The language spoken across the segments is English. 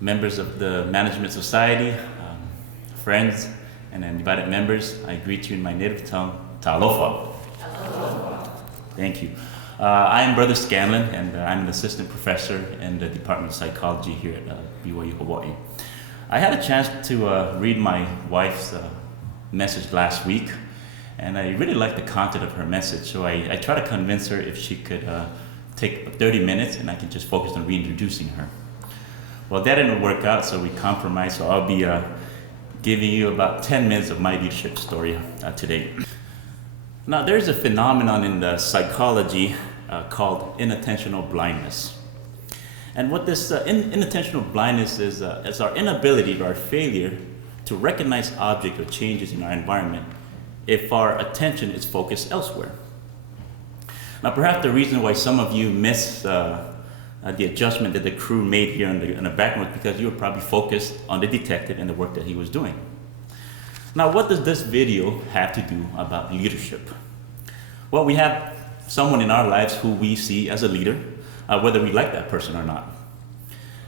members of the Management Society, friends, and invited members, I greet you in my native tongue, Talofa. Thank you. I am Brother Scanlan, and I'm an assistant professor in the Department of Psychology here at BYU, Hawaii. I had a chance to read my wife's message last week, and I really liked the content of her message, so I tried to convince her if she could take 30 minutes and I could just focus on reintroducing her. Well, that didn't work out, so we compromised, so I'll be giving you about 10 minutes of my leadership story today. Now, there's a phenomenon in the psychology called inattentional blindness. And what this inattentional blindness is our inability or our failure to recognize objects or changes in our environment if our attention is focused elsewhere. Now, perhaps the reason why some of you miss the adjustment that the crew made here in the background was because you were probably focused on the detective and the work that he was doing. Now, what does this video have to do about leadership? Well, we have someone in our lives who we see as a leader, whether we like that person or not.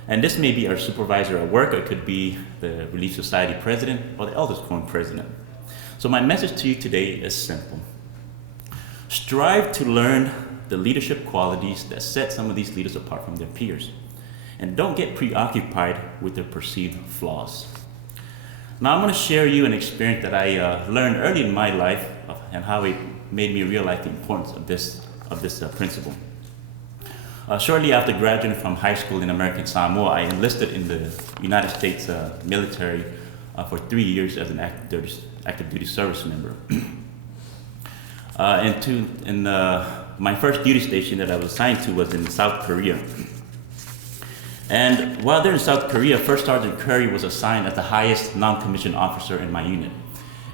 And this may be our supervisor at work, or it could be the Relief Society president or the Elders Quorum president. So my message to you today is simple. Strive to learn the leadership qualities that set some of these leaders apart from their peers. And don't get preoccupied with their perceived flaws. Now I'm going to share you an experience that I learned early in my life and how it made me realize the importance of this principle. Shortly after graduating from high school in American Samoa, I enlisted in the United States military for 3 years as an active duty service member. My first duty station that I was assigned to was in South Korea. And while there in South Korea, First Sergeant Curry was assigned as the highest non-commissioned officer in my unit.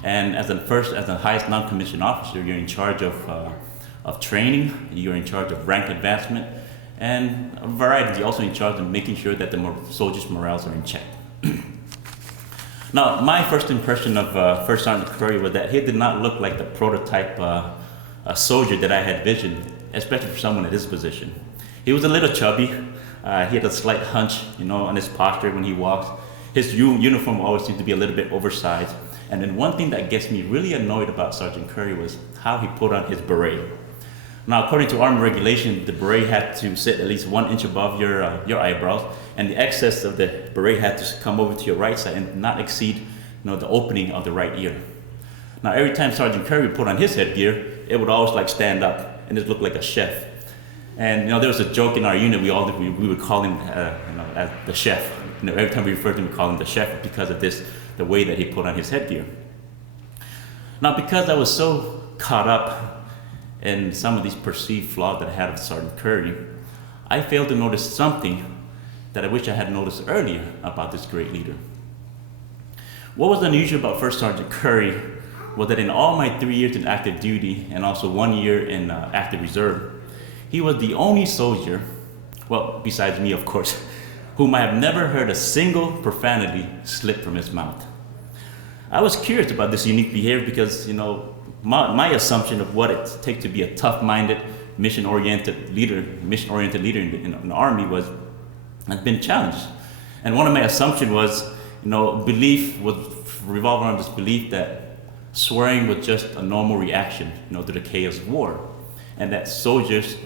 And as the highest non-commissioned officer, you're in charge of training, you're in charge of rank advancement, and a variety. You're also in charge of making sure that the soldiers' morales are in check. Now, my first impression of First Sergeant Curry was that he did not look like the prototype soldier that I had visioned, especially for someone at his position. He was a little chubby. He had a slight hunch, on his posture when he walks. His uniform always seemed to be a little bit oversized. And then one thing that gets me really annoyed about Sergeant Curry was how he put on his beret. Now, according to Army regulation, the beret had to sit at least 1 inch above your eyebrows, and the excess of the beret had to come over to your right side and not exceed, the opening of the right ear. Now, every time Sergeant Curry would put on his headgear, it would always stand up and just look like a chef. And there was a joke in our unit. We would call him, as the chef. Every time we referred to him, we call him the chef because of the way that he put on his headgear. Now, because I was so caught up in some of these perceived flaws that I had of Sergeant Curry, I failed to notice something that I wish I had noticed earlier about this great leader. What was unusual about First Sergeant Curry was that in all my 3 years in active duty and also 1 year in active reserve, he was the only soldier, well, besides me, of course, whom I have never heard a single profanity slip from his mouth. I was curious about this unique behavior because, my assumption of what it takes to be a tough-minded, mission-oriented leader in the Army had been challenged. And one of my assumptions was, belief was revolved around this belief that swearing was just a normal reaction, to the chaos of war. And that soldiers,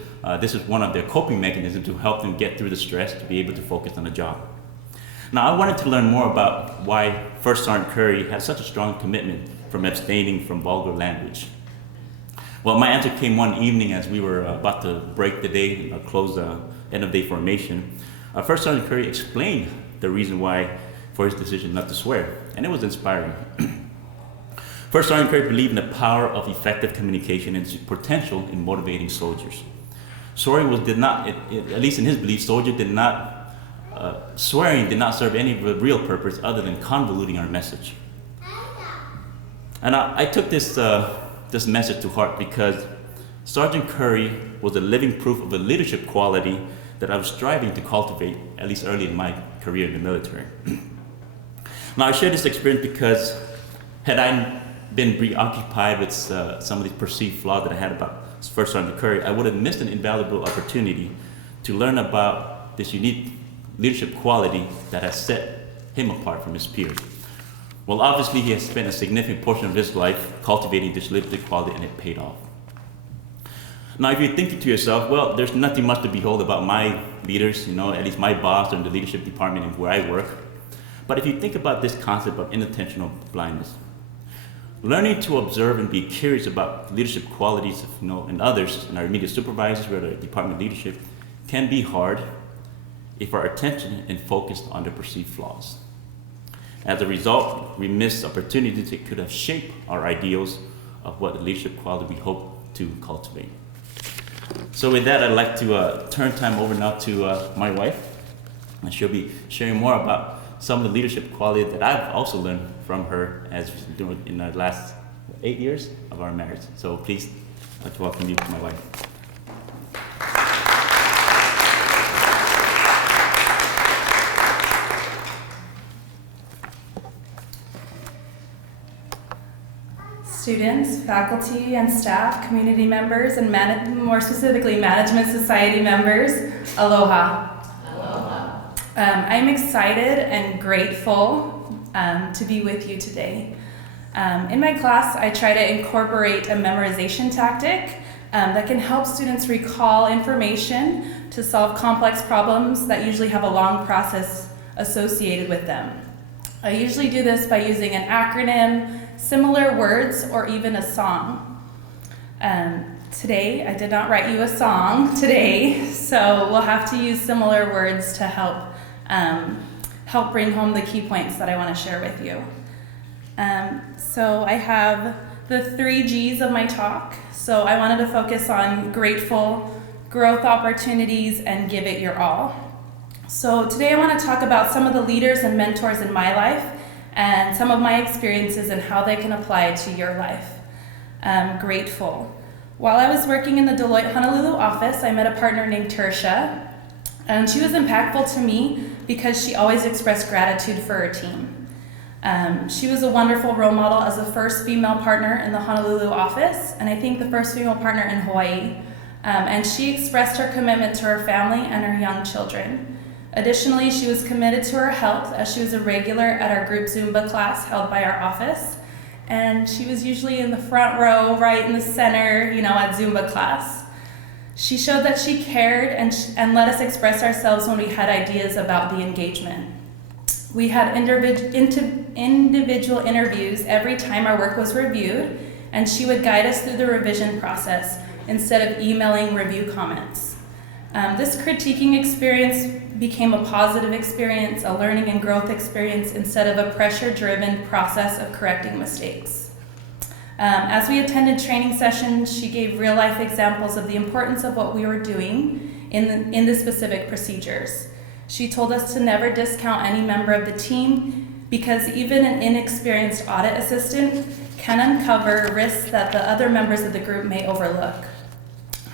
this is one of their coping mechanisms to help them get through the stress to be able to focus on the job. Now, I wanted to learn more about why First Sergeant Curry had such a strong commitment from abstaining from vulgar language. Well, my answer came one evening as we were about to break the day, close the end of day formation. First Sergeant Curry explained the reason why for his decision not to swear, and it was inspiring. First Sergeant Curry believed in the power of effective communication and its potential in motivating soldiers. Swearing at least in his belief, swearing did not serve any real purpose other than convoluting our message. And I took this message to heart because Sergeant Curry was a living proof of a leadership quality that I was striving to cultivate, at least early in my career in the military. Now, I share this experience because had I been preoccupied with some of the perceived flaws that I had about First Sergeant Curry, I would have missed an invaluable opportunity to learn about this unique leadership quality that has set him apart from his peers? Well, obviously, he has spent a significant portion of his life cultivating this leadership quality, and it paid off. Now, if you're thinking to yourself, well, there's nothing much to behold about my leaders, at least my boss or in the leadership department and where I work. But if you think about this concept of inattentional blindness, learning to observe and be curious about leadership qualities in others, in our immediate supervisors or the department leadership, can be hard if our attention is focused on their perceived flaws. As a result, we miss opportunities that could have shaped our ideals of what leadership quality we hope to cultivate. So with that, I'd like to turn time over now to my wife, and she'll be sharing more about some of the leadership quality that I've also learned from her as we've been doing in the last 8 years of our marriage. So please, I'd like to welcome you to my wife. Students, faculty and staff, community members, and more specifically Management Society members, aloha. Aloha. I'm excited and grateful to be with you today. In my class, I try to incorporate a memorization tactic that can help students recall information to solve complex problems that usually have a long process associated with them. I usually do this by using an acronym, similar words, or even a song. Today, I did not write you a song today, so we'll have to use similar words to help bring home the key points that I want to share with you. So I have the 3 G's of my talk. So I wanted to focus on grateful, growth opportunities, and give it your all. So today I want to talk about some of the leaders and mentors in my life and some of my experiences and how they can apply it to your life. Grateful. While I was working in the Deloitte Honolulu office, I met a partner named Tertia, and she was impactful to me because she always expressed gratitude for her team. She was a wonderful role model as the first female partner in the Honolulu office, and I think the first female partner in Hawaii. And she expressed her commitment to her family and her young children. Additionally, she was committed to her health as she was a regular at our group Zumba class held by our office. And she was usually in the front row, right in the center, at Zumba class. She showed that she cared and let us express ourselves when we had ideas about the engagement. We had individual interviews every time our work was reviewed, and she would guide us through the revision process instead of emailing review comments. This critiquing experience became a positive experience, a learning and growth experience, instead of a pressure-driven process of correcting mistakes. As we attended training sessions, she gave real-life examples of the importance of what we were doing in the specific procedures. She told us to never discount any member of the team because even an inexperienced audit assistant can uncover risks that the other members of the group may overlook.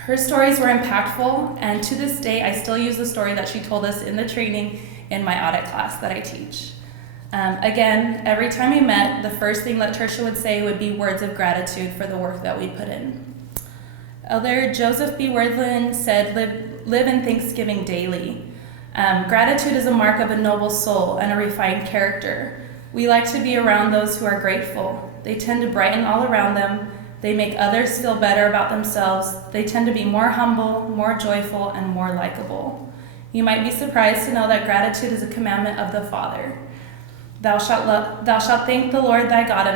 Her stories were impactful, and to this day, I still use the story that she told us in the training in my audit class that I teach. Again, every time we met, the first thing that Tertia would say would be words of gratitude for the work that we put in. Elder Joseph B. Worthland said, live in thanksgiving daily. Gratitude is a mark of a noble soul and a refined character. We like to be around those who are grateful. They tend to brighten all around them. They make others feel better about themselves. They tend to be more humble, more joyful, and more likable. You might be surprised to know that gratitude is a commandment of the Father. Thou shalt thank the Lord thy God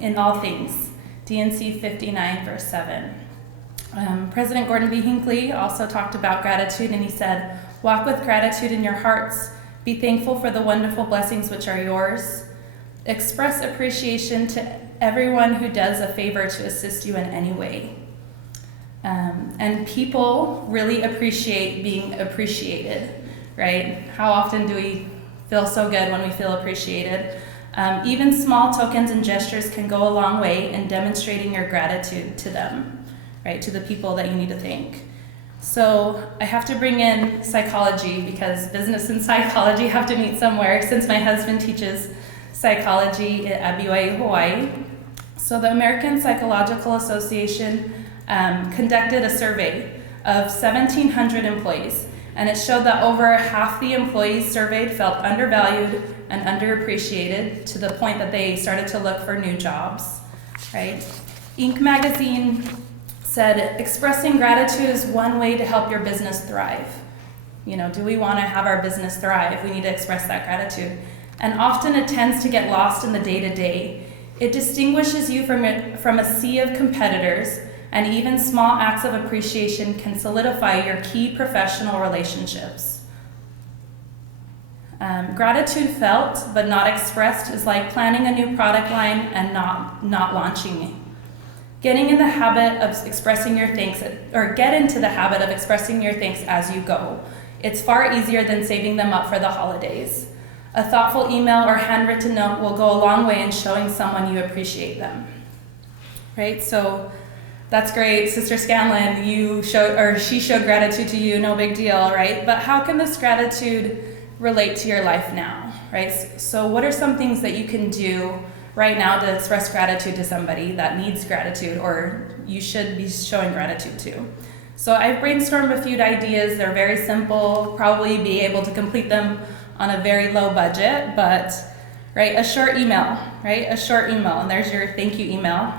in all things. D&C 59, verse 7. President Gordon B. Hinckley also talked about gratitude, and he said, walk with gratitude in your hearts. Be thankful for the wonderful blessings which are yours. Express appreciation to everyone who does a favor to assist you in any way. And people really appreciate being appreciated, right? How often do we feel so good when we feel appreciated? Even small tokens and gestures can go a long way in demonstrating your gratitude to them, right? To the people that you need to thank. So I have to bring in psychology because business and psychology have to meet somewhere since my husband teaches psychology at BYU, Hawaii. So the American Psychological Association conducted a survey of 1,700 employees, and it showed that over half the employees surveyed felt undervalued and underappreciated to the point that they started to look for new jobs, right? Inc. magazine said, expressing gratitude is one way to help your business thrive. You know, do we want to have our business thrive? We need to express that gratitude. And often it tends to get lost in the day-to-day. It distinguishes you from a sea of competitors, and even small acts of appreciation can solidify your key professional relationships. Gratitude felt but not expressed is like planning a new product line and not launching it. Get into the habit of expressing your thanks as you go. It's far easier than saving them up for the holidays. A thoughtful email or handwritten note will go a long way in showing someone you appreciate them. Right? So that's great, Sister Scanlan, she showed gratitude to you, no big deal, right? But how can this gratitude relate to your life now, right? So what are some things that you can do right now to express gratitude to somebody that needs gratitude or you should be showing gratitude to? So I've brainstormed a few ideas. They're very simple, probably be able to complete them on a very low budget, but right, a short email, and there's your thank you email.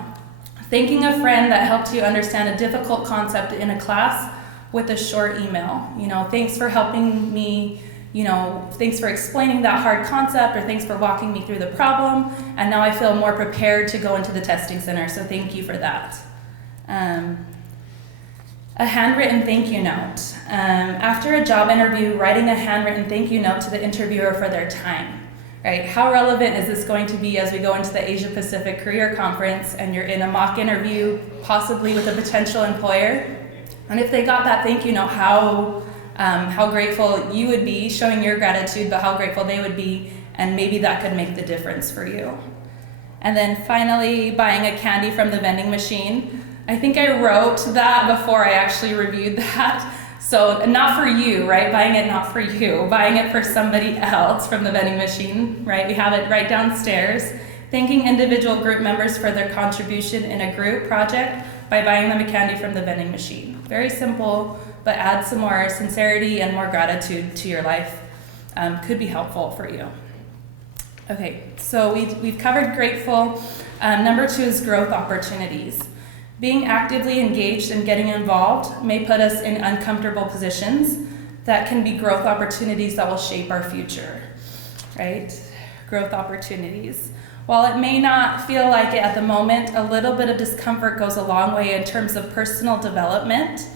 Thanking a friend that helped you understand a difficult concept in a class with a short email. You know, thanks for helping me, thanks for explaining that hard concept, or thanks for walking me through the problem, and now I feel more prepared to go into the testing center, so thank you for that. A handwritten thank you note. After a job interview, writing a handwritten thank you note to the interviewer for their time. Right? How relevant is this going to be as we go into the Asia Pacific Career Conference and you're in a mock interview, possibly with a potential employer? And if they got that thank you note, how grateful you would be, showing your gratitude, but how grateful they would be, and maybe that could make the difference for you. And then finally, buying a candy from the vending machine. I think I wrote that before I actually reviewed that. So not for you, right? Buying it not for you, buying it for somebody else from the vending machine, right? We have it right downstairs. Thanking individual group members for their contribution in a group project by buying them a candy from the vending machine. Very simple, but add some more sincerity and more gratitude to your life. Could be helpful for you. Okay, so we've covered grateful. Number 2 is growth opportunities. Being actively engaged and getting involved may put us in uncomfortable positions that can be growth opportunities that will shape our future, right? Growth opportunities. While it may not feel like it at the moment, a little bit of discomfort goes a long way in terms of personal development.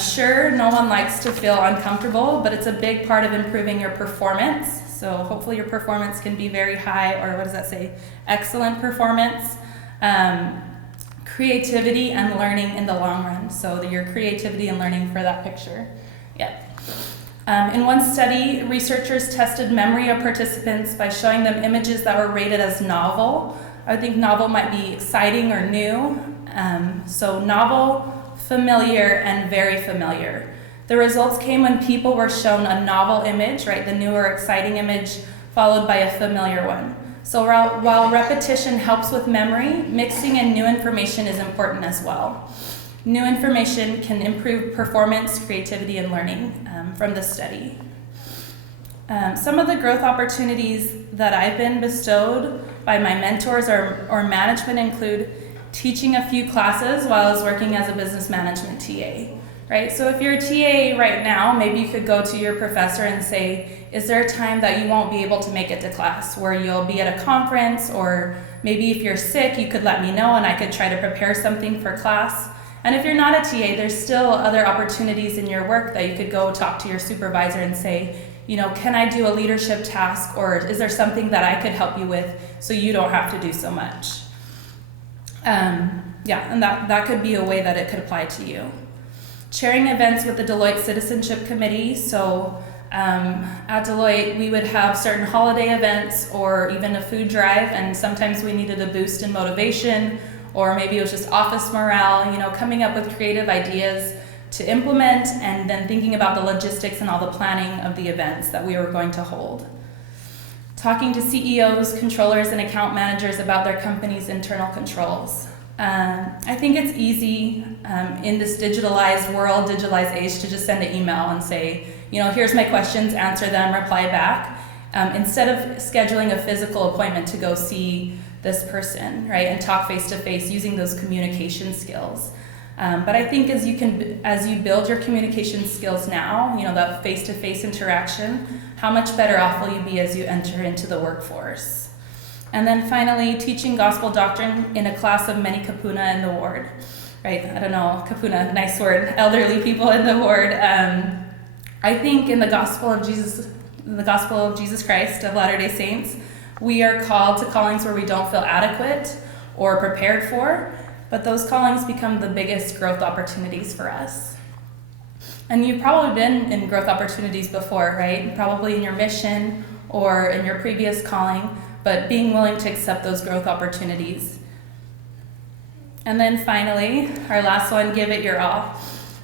Sure, no one likes to feel uncomfortable, but it's a big part of improving your performance. So hopefully your performance can be very high, or what does that say? Excellent performance. Creativity and learning in the long run. So your creativity and learning for that picture. Yeah. In one study, researchers tested memory of participants by showing them images that were rated as novel. I think novel might be exciting or new. So novel, familiar, and very familiar. The results came when people were shown a novel image, right, the new or exciting image, followed by a familiar one. So while repetition helps with memory, mixing in new information is important as well. New information can improve performance, creativity, and learning from the study. Some of the growth opportunities that I've been bestowed by my mentors or management include teaching a few classes while I was working as a business management TA. Right? So if you're a TA right now, maybe you could go to your professor and say, is there a time that you won't be able to make it to class, where you'll be at a conference, or maybe if you're sick, you could let me know and I could try to prepare something for class. And if you're not a TA, there's still other opportunities in your work that you could go talk to your supervisor and say, can I do a leadership task, or is there something that I could help you with so you don't have to do so much? And that could be a way that it could apply to you. Chairing events with the Deloitte Citizenship Committee. So at Deloitte, we would have certain holiday events or even a food drive, and sometimes we needed a boost in motivation, or maybe it was just office morale, coming up with creative ideas to implement, and then thinking about the logistics and all the planning of the events that we were going to hold. Talking to CEOs, controllers, and account managers about their company's internal controls. I think it's easy in this digitalized world, digitalized age, to just send an email and say, here's my questions, answer them, reply back, instead of scheduling a physical appointment to go see this person, right, and talk face to face using those communication skills. But I think as you build your communication skills now, that face to face interaction, how much better off will you be as you enter into the workforce? And then finally, teaching gospel doctrine in a class of many kapuna in the ward, right? I don't know, kapuna, nice word, elderly people in the ward. I think in the gospel of Jesus Christ of Latter-day Saints, we are called to callings where we don't feel adequate or prepared for, but those callings become the biggest growth opportunities for us. And you've probably been in growth opportunities before, right? Probably in your mission or in your previous calling, but being willing to accept those growth opportunities. And then finally, our last one, give it your all.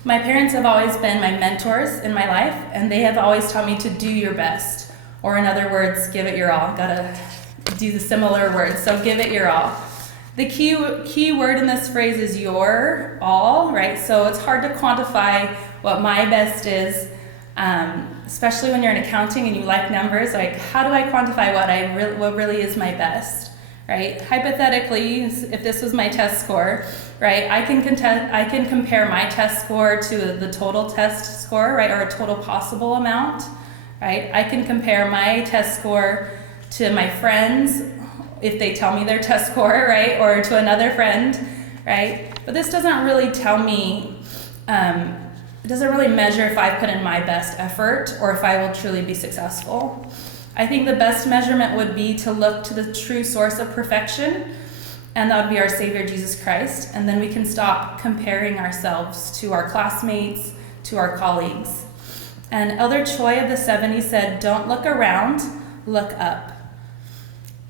My parents have always been my mentors in my life, and they have always taught me to do your best. Or in other words, give it your all. Gotta do the similar words, so give it your all. The key word in this phrase is your all, right? So it's hard to quantify what my best is, especially when you're in accounting and you like numbers. Like, how do I quantify what really is my best, right? Hypothetically, if this was my test score, right, I can compare my test score to the total test score, right, or a total possible amount, right? I can compare my test score to my friends if they tell me their test score, right, or to another friend, right? But this doesn't really tell me, it doesn't really measure if I put in my best effort or if I will truly be successful. I think the best measurement would be to look to the true source of perfection, and that would be our Savior, Jesus Christ, and then we can stop comparing ourselves to our classmates, to our colleagues. And Elder Choi of the 70s said, don't look around, look up.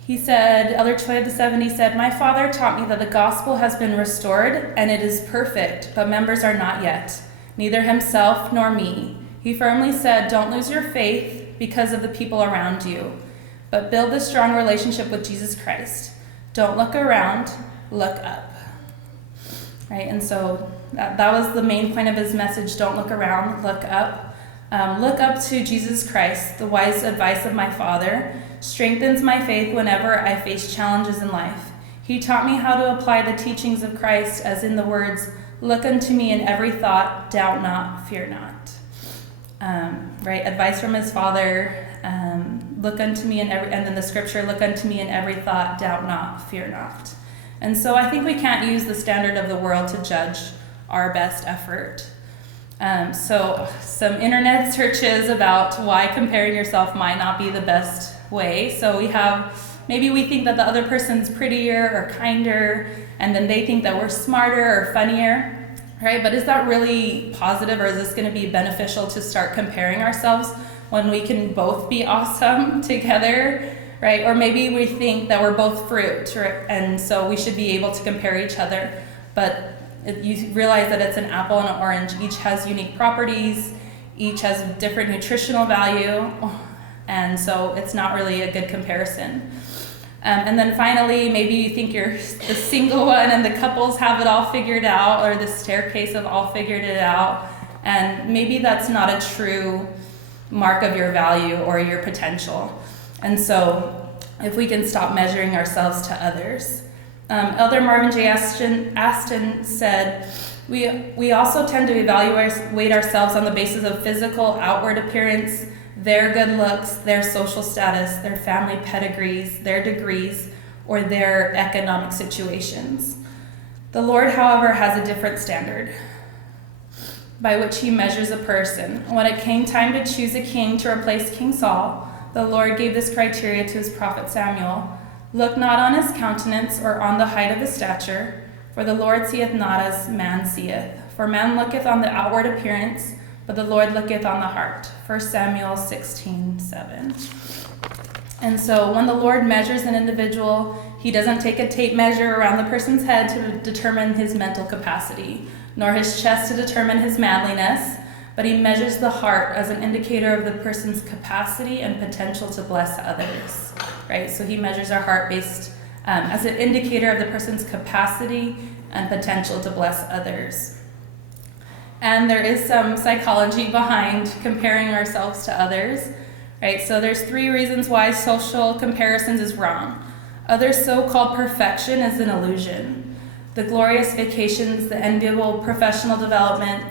Elder Choi of the 70s said, my father taught me that the gospel has been restored and it is perfect, but members are not yet, neither himself nor me. He firmly said, don't lose your faith because of the people around you, but build a strong relationship with Jesus Christ. Don't look around, look up. Right, and so that was the main point of his message, don't look around, look up. Look up to Jesus Christ. The wise advice of my father strengthens my faith whenever I face challenges in life. He taught me how to apply the teachings of Christ, as in the words, look unto me in every thought, doubt not, fear not. Right, advice from his father, look unto me in every, and then the scripture, look unto me in every thought, doubt not, fear not. And so I think we can't use the standard of the world to judge our best effort. So some internet searches about why comparing yourself might not be the best way. So maybe we think that the other person's prettier or kinder, and then they think that we're smarter or funnier, right? But is that really positive, or is this going to be beneficial to start comparing ourselves when we can both be awesome together, right? Or maybe we think that we're both fruit, right? And so we should be able to compare each other, but you realize that it's an apple and an orange. Each has unique properties, each has different nutritional value, and so it's not really a good comparison. And then finally, maybe you think you're the single one and the couples have it all figured out, or the staircase have all figured it out, and maybe that's not a true mark of your value or your potential. And so if we can stop measuring ourselves to others. Elder Marvin J. Aston said, we also tend to evaluate ourselves on the basis of physical outward appearance, their good looks, their social status, their family pedigrees, their degrees, or their economic situations. The Lord, however, has a different standard by which he measures a person. When it came time to choose a king to replace King Saul, the Lord gave this criteria to his prophet Samuel. Look not on his countenance or on the height of his stature, for the Lord seeth not as man seeth. For man looketh on the outward appearance, but the Lord looketh on the heart. 1 Samuel 16:7. And so when the Lord measures an individual, he doesn't take a tape measure around the person's head to determine his mental capacity, nor his chest to determine his manliness, but he measures the heart as an indicator of the person's capacity and potential to bless others. Right, so he measures our heart based as an indicator of the person's capacity and potential to bless others. And there is some psychology behind comparing ourselves to others, right? So there's 3 reasons why social comparisons is wrong. Others' so-called perfection is an illusion. The glorious vacations, the enviable professional development,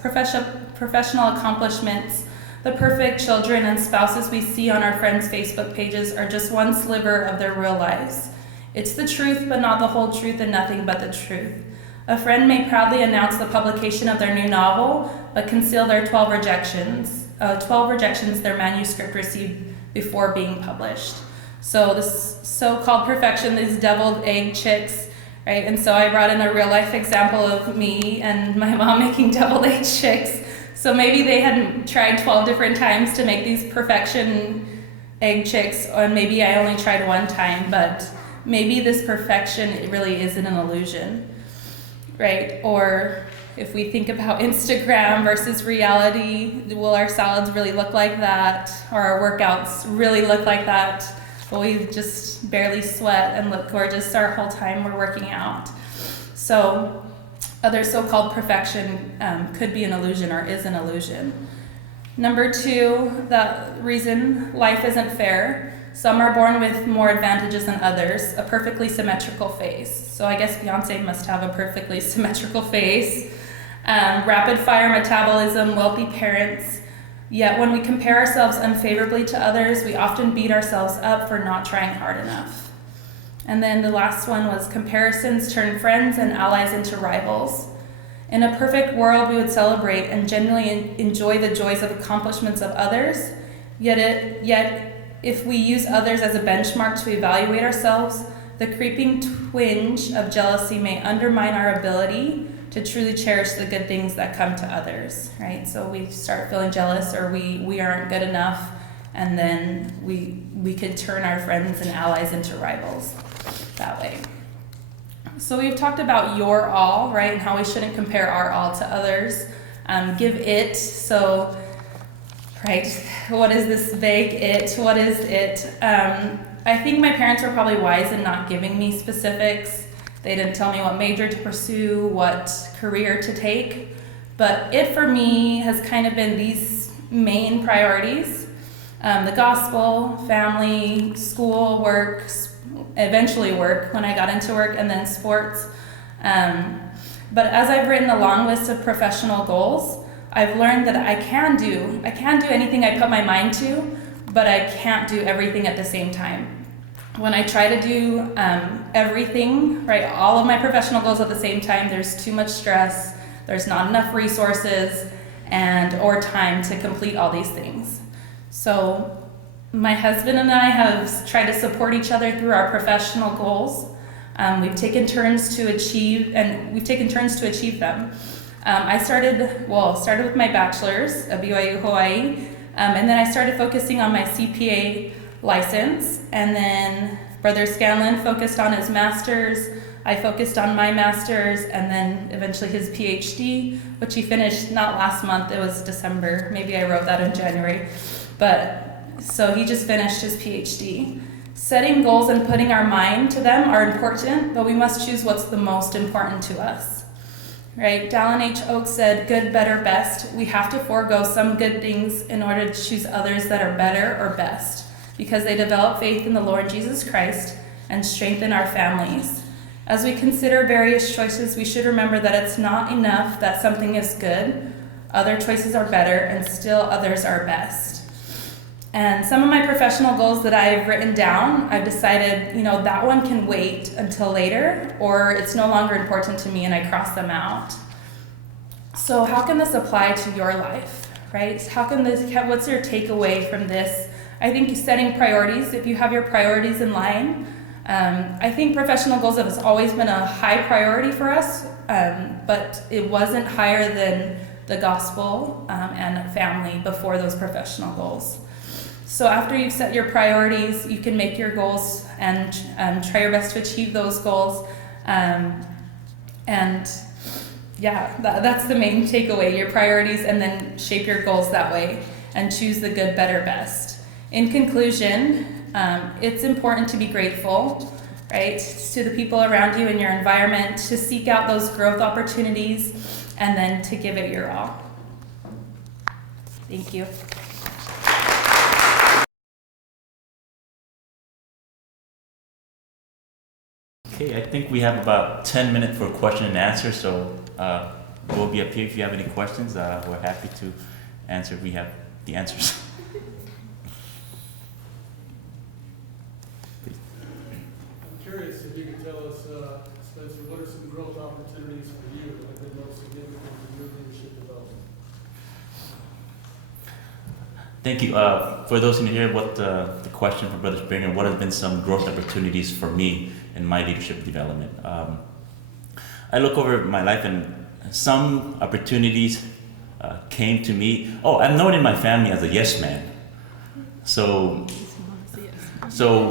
professional accomplishments, the perfect children and spouses we see on our friends' Facebook pages are just one sliver of their real lives. It's the truth, but not the whole truth, and nothing but the truth. A friend may proudly announce the publication of their new novel, but conceal their 12 rejections their manuscript received before being published. So this so-called perfection, these deviled egg chicks, right? And so I brought in a real life example of me and my mom making deviled egg chicks. So maybe they had tried 12 different times to make these perfection egg chicks, or maybe I only tried 1 time, but maybe this perfection really isn't an illusion, right? Or if we think about Instagram versus reality, will our salads really look like that? Or our workouts really look like that? Will we just barely sweat and look gorgeous our whole time we're working out? So other so-called perfection could be an illusion or is an illusion. Number 2, the reason life isn't fair. Some are born with more advantages than others, a perfectly symmetrical face. So I guess Beyonce must have a perfectly symmetrical face. Rapid fire metabolism, wealthy parents. Yet when we compare ourselves unfavorably to others, we often beat ourselves up for not trying hard enough. And then the last one was comparisons turn friends and allies into rivals. In a perfect world, we would celebrate and genuinely enjoy the joys of accomplishments of others. Yet if we use others as a benchmark to evaluate ourselves, the creeping twinge of jealousy may undermine our ability to truly cherish the good things that come to others, right? So we start feeling jealous, or we aren't good enough, and then we could turn our friends and allies into rivals that way. So we've talked about your all, right, and how we shouldn't compare our all to others. Give it. So, right, what is this vague it? What is it? I think my parents were probably wise in not giving me specifics. They didn't tell me what major to pursue, what career to take. But it for me has kind of been these main priorities: the gospel, family, school, work, eventually work when I got into work, and then sports. But as I've written a long list of professional goals, I've learned that I can do anything I put my mind to, but I can't do everything at the same time. When I try to do everything, right, all of my professional goals at the same time, there's too much stress, there's not enough resources or time to complete all these things. So my husband and I have tried to support each other through our professional goals. We've taken turns to achieve them. I started with my bachelor's at BYU Hawaii, and then I started focusing on my CPA license, and then Brother Scanlan focused on his master's. I focused on my master's, and then eventually his PhD, which he finished not last month, it was December. Maybe I wrote that in January. So he just finished his PhD. Setting goals and putting our mind to them are important, but we must choose what's the most important to us. Right? Dallin H. Oaks said, good, better, best. We have to forego some good things in order to choose others that are better or best, because they develop faith in the Lord Jesus Christ and strengthen our families. As we consider various choices, we should remember that it's not enough that something is good. Other choices are better, and still others are best. And some of my professional goals that I've written down, I've decided, that one can wait until later, or it's no longer important to me, and I cross them out. So how can this apply to your life, right? What's your takeaway from this? I think setting priorities, if you have your priorities in line, I think professional goals have always been a high priority for us, but it wasn't higher than the gospel and family before those professional goals. So after you've set your priorities, you can make your goals and try your best to achieve those goals. That's the main takeaway, your priorities, and then shape your goals that way and choose the good, better, best. In conclusion, it's important to be grateful, right? To the people around you in your environment, to seek out those growth opportunities, and then to give it your all. Thank you. Okay, I think we have about 10 minutes for question and answer, so we'll be up here if you have any questions. We're happy to answer if we have the answers. I'm curious if you could tell us, Spencer, what are some growth opportunities for you that have been most significant in your leadership development? Thank you. For those in here, what the question from Brother Springer, what have been some growth opportunities for me in my leadership development? I look over my life and some opportunities came to me. Oh, I'm known in my family as a yes man. So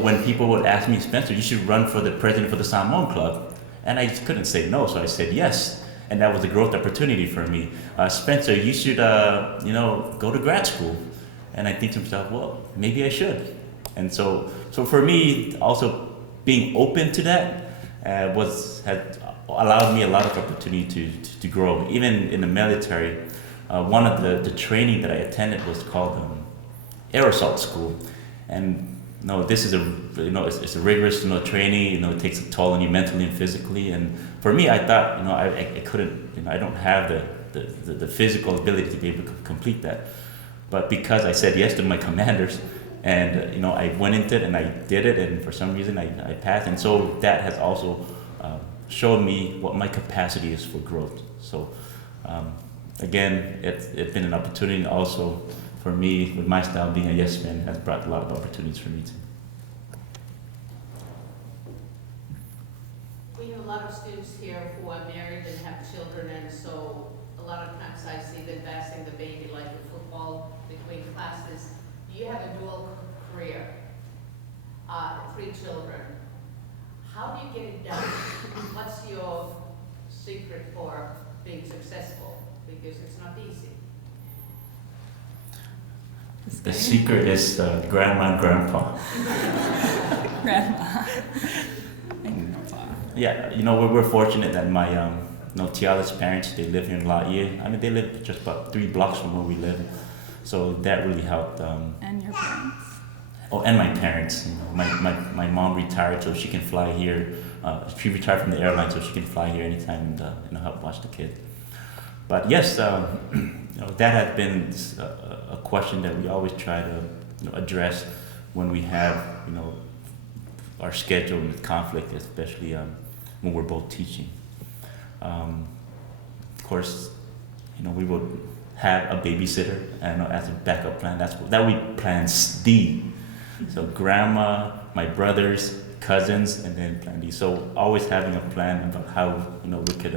when people would ask me, Spencer, you should run for the president for the Salmon Club, and I just couldn't say no, so I said yes, and that was a growth opportunity for me. Spencer, you should go to grad school, and I think to myself, well, maybe I should. And so for me, also being open to that had allowed me a lot of opportunity to grow. Even in the military, one of the training that I attended was called Air Assault School, and this is it's a rigorous training. It takes a toll on you mentally and physically. And for me, I thought I couldn't. I don't have the physical ability to be able to complete that. But because I said yes to my commanders, and I went into it and I did it, and for some reason I passed. And so that has also showed me what my capacity is for growth. So again, it's been an opportunity also. For me, with my style, being a yes man has brought a lot of opportunities for me too. We have a lot of students here who are married and have children, and so a lot of times I see them passing the baby like in football between classes. You have a dual career, 3 children. How do you get it done? What's your secret for being successful? Because it's not easy. The secret is grandma and grandpa. Grandma. Yeah, we're fortunate that my Tiala's parents, they live here in Laie. I mean, they live just about 3 blocks from where we live. So that really helped. And your parents. Oh, and my parents. My mom retired so she can fly here. She retired from the airline so she can fly here anytime and help watch the kids. But yes, that has been a question that we always try to address when we have our schedule with conflict, especially when we're both teaching. Of course, we would have a babysitter as a backup plan. That we plan D. So grandma, my brothers, cousins, and then plan D. So always having a plan about how we could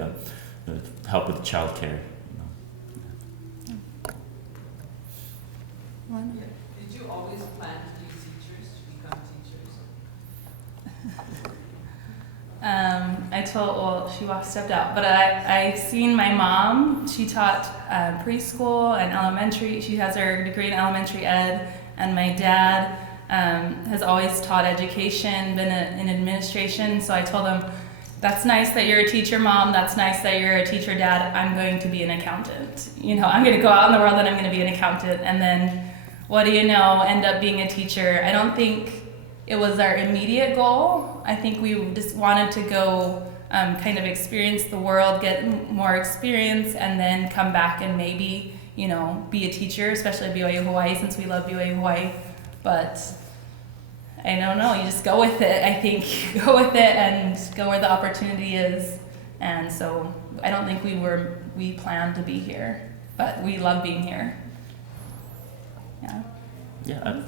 help with childcare. Did you always plan to be teachers, to become teachers? She stepped out, but I've seen my mom. She taught preschool and elementary. She has her degree in elementary ed, and my dad has always taught education, been in administration. So I told him, that's nice that you're a teacher, Mom. That's nice that you're a teacher, Dad. I'm going to be an accountant. I'm going to go out in the world and I'm going to be an accountant. And then, what do you know, end up being a teacher. I don't think it was our immediate goal. I think we just wanted to go kind of experience the world, get more experience, and then come back and maybe, be a teacher, especially at BYU Hawaii, since we love BYU Hawaii. But I don't know, you just go with it. I think go with it and go where the opportunity is. And so I don't think we planned to be here, but we love being here. Yeah. Yeah,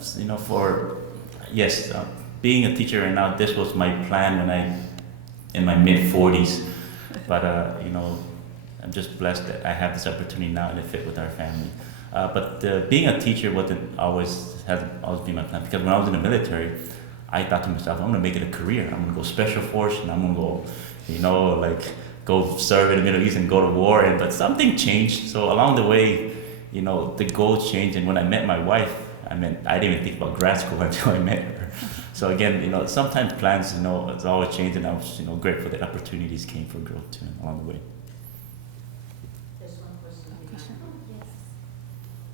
being a teacher right now, this was my plan when in my mid-40s. But I'm just blessed that I have this opportunity now and it fit with our family. But being a teacher hasn't always been my plan, because when I was in the military, I thought to myself, I'm gonna make it a career. I'm gonna go special force and I'm gonna go, go serve in the Middle East and go to war. But something changed. So along the way, the goals changed. And when I met my wife, I didn't even think about grad school until I met her. So again, sometimes plans, it's always changing. I was, grateful that opportunities came for growth too along the way. There's one question. Yes.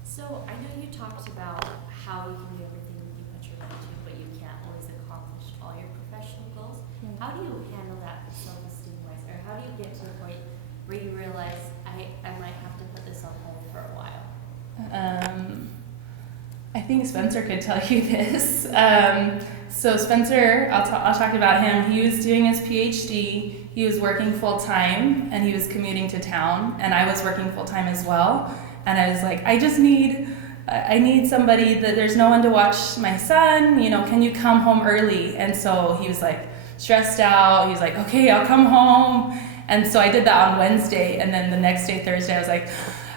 So I know you talked about how you can do everything you put your mind to, but you can't always accomplish all your professional goals. How do you handle that self-esteem wise, or how do you get to the point where you realize I might have to put this on hold for a while? I think Spencer could tell you this. So Spencer, I'll talk about him. He was doing his PhD. He was working full time, and he was commuting to town. And I was working full time as well. And I was like, I need somebody that there's no one to watch my son. Can you come home early? And so he was like stressed out. He was like, okay, I'll come home. And so I did that on Wednesday. And then the next day, Thursday, I was like,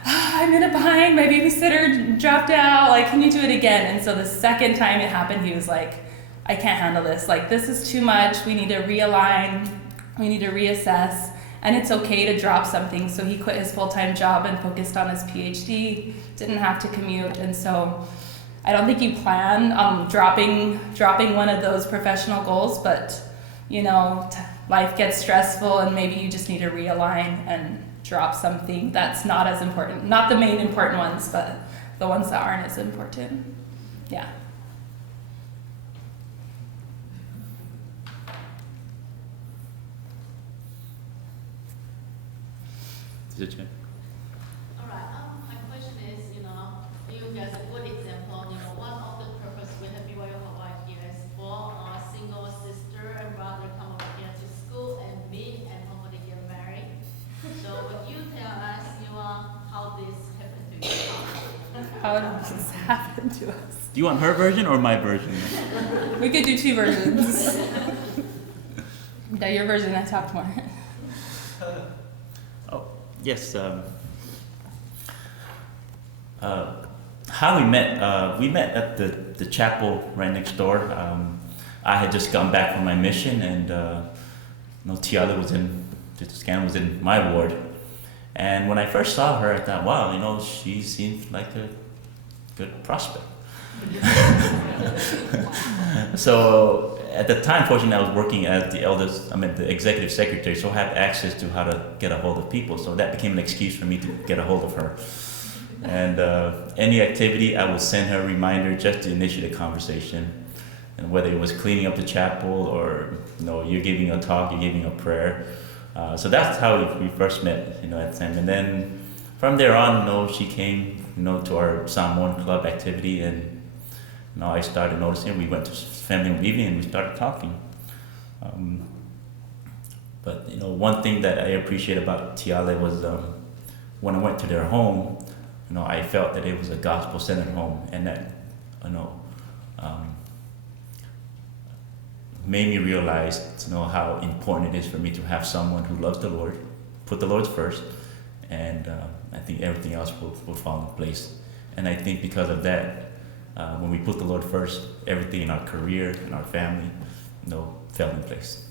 I'm in a bind. My babysitter dropped out. Like, can you do it again? And so the second time it happened, he was like, I can't handle this. Like, this is too much. We need to realign. We need to reassess. And it's okay to drop something. So he quit his full-time job and focused on his PhD. Didn't have to commute. And so I don't think you plan on dropping one of those professional goals, but life gets stressful, and maybe you just need to realign and drop something that's not as important. Not the main important ones, but the ones that aren't as important. Yeah. Is it Jen? All right, my question is, you guys a good example, one of the purpose with the BYU Hawaii here is for a single sister and brother come over here to school and meet and hopefully get married. So would you tell us, how this happened to you? How did this happen to us? Do you want her version or my version? We could do two versions. Yeah, your version, I talked more. Oh, yes. How we met at the chapel right next door. I had just come back from my mission, and Tiala Scanlan was in my ward. And when I first saw her, I thought, wow, she seems like a good prospect. So at the time, fortunately, I was working as the executive secretary, so I had access to how to get a hold of people. So that became an excuse for me to get a hold of her. And any activity, I would send her a reminder just to initiate a conversation. And whether it was cleaning up the chapel or you're giving a talk, you're giving a prayer. So that's how we first met, at the time. And then from there on, she came, to our Samoan club activity, and I started noticing. We went to family evening and we started talking. But one thing that I appreciate about Tiale was when I went to their home, I felt that it was a gospel-centered home, and that made me realize how important it is for me to have someone who loves the Lord, put the Lord first, and I think everything else will fall in place. And I think because of that, when we put the Lord first, everything in our career and our family, fell in place.